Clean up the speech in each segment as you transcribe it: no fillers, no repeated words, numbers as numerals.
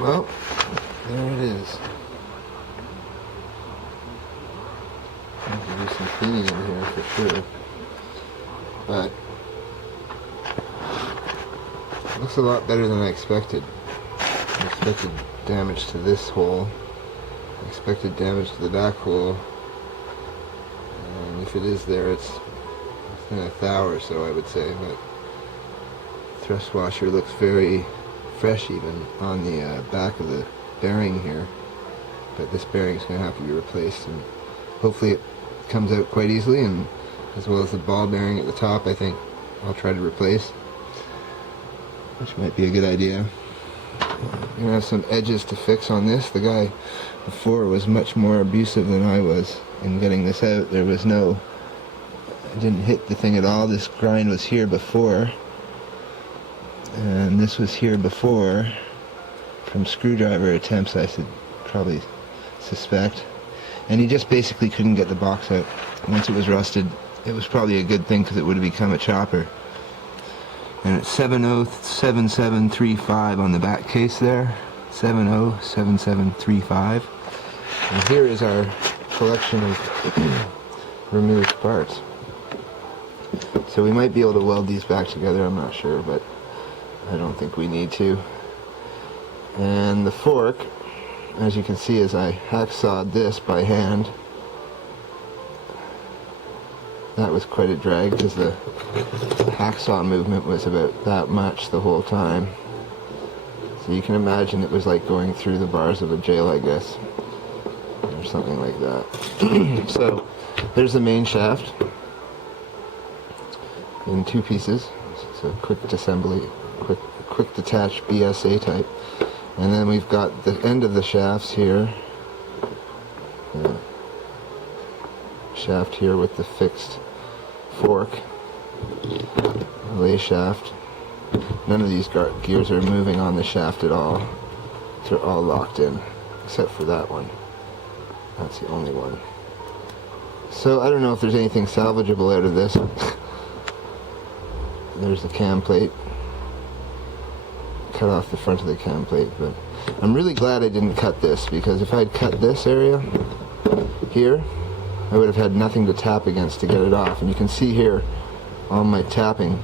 Well, there it is. I have to do some cleaning in here for sure. But it looks a lot better than I expected. I expected damage to this hole. I expected damage to the back hole. And if it is there, it's within a thou or so, I would say. But thrust washer looks very fresh even on the back of the bearing here. But this bearing is going to have to be replaced, and hopefully it comes out quite easily, and as well as the ball bearing at the top, I think I'll try to replace, which might be a good idea. I'm going to have some edges to fix on this. The guy before was much more abusive than I was in getting this out. There was no, I didn't hit the thing at all. This grind was here before, and this was here before from screwdriver attempts, I should probably suspect. And he just basically couldn't get the box out. Once it was rusted, it was probably a good thing because it would have become a chopper. And it's 707735 on the back case there. 707735. And here is our collection of removed parts. So we might be able to weld these back together, I'm not sure, but I don't think we need to. And the fork, as you can see, as I hacksawed this by hand, that was quite a drag because the hacksaw movement was about that much the whole time. So you can imagine it was like going through the bars of a jail, I guess, or something like that. So there's the main shaft in two pieces. It's a quick disassembly, quick detach BSA type. And then we've got the end of the shafts here. Shaft here with the fixed fork, lay shaft. None of these gears are moving on the shaft at all. They're all locked in, except for that one. That's the only one. So I don't know if there's anything salvageable out of this. There's the cam plate. Cut off the front of the cam plate, but I'm really glad I didn't cut this, because if I'd cut this area here, I would have had nothing to tap against to get it off. And you can see here on my tapping,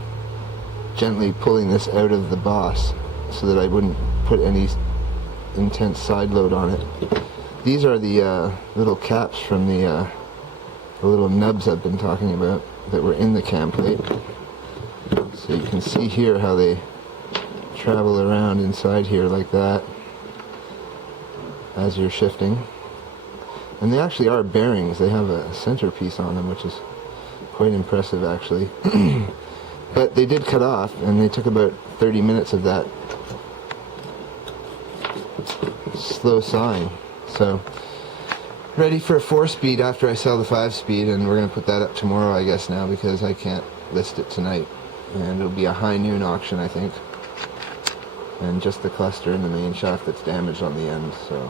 gently pulling this out of the boss so that I wouldn't put any intense side load on it. These are the little caps from the little nubs I've been talking about that were in the cam plate. So you can see here how they travel around inside here like that as you're shifting. And they actually are bearings. They have a centerpiece on them, which is quite impressive actually. But they did cut off, and they took about 30 minutes of that slow sawing. So ready for a 4-speed after I sell the 5-speed, and we're going to put that up tomorrow, I guess, now, because I can't list it tonight. And it'll be a high noon auction, I think. And just the cluster and the main shaft that's damaged on the end, so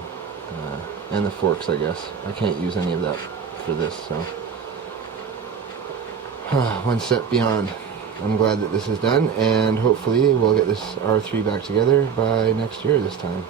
and the forks, I guess. I can't use any of that for this, so one step beyond. I'm glad that this is done, and hopefully we'll get this R3 back together by next year this time.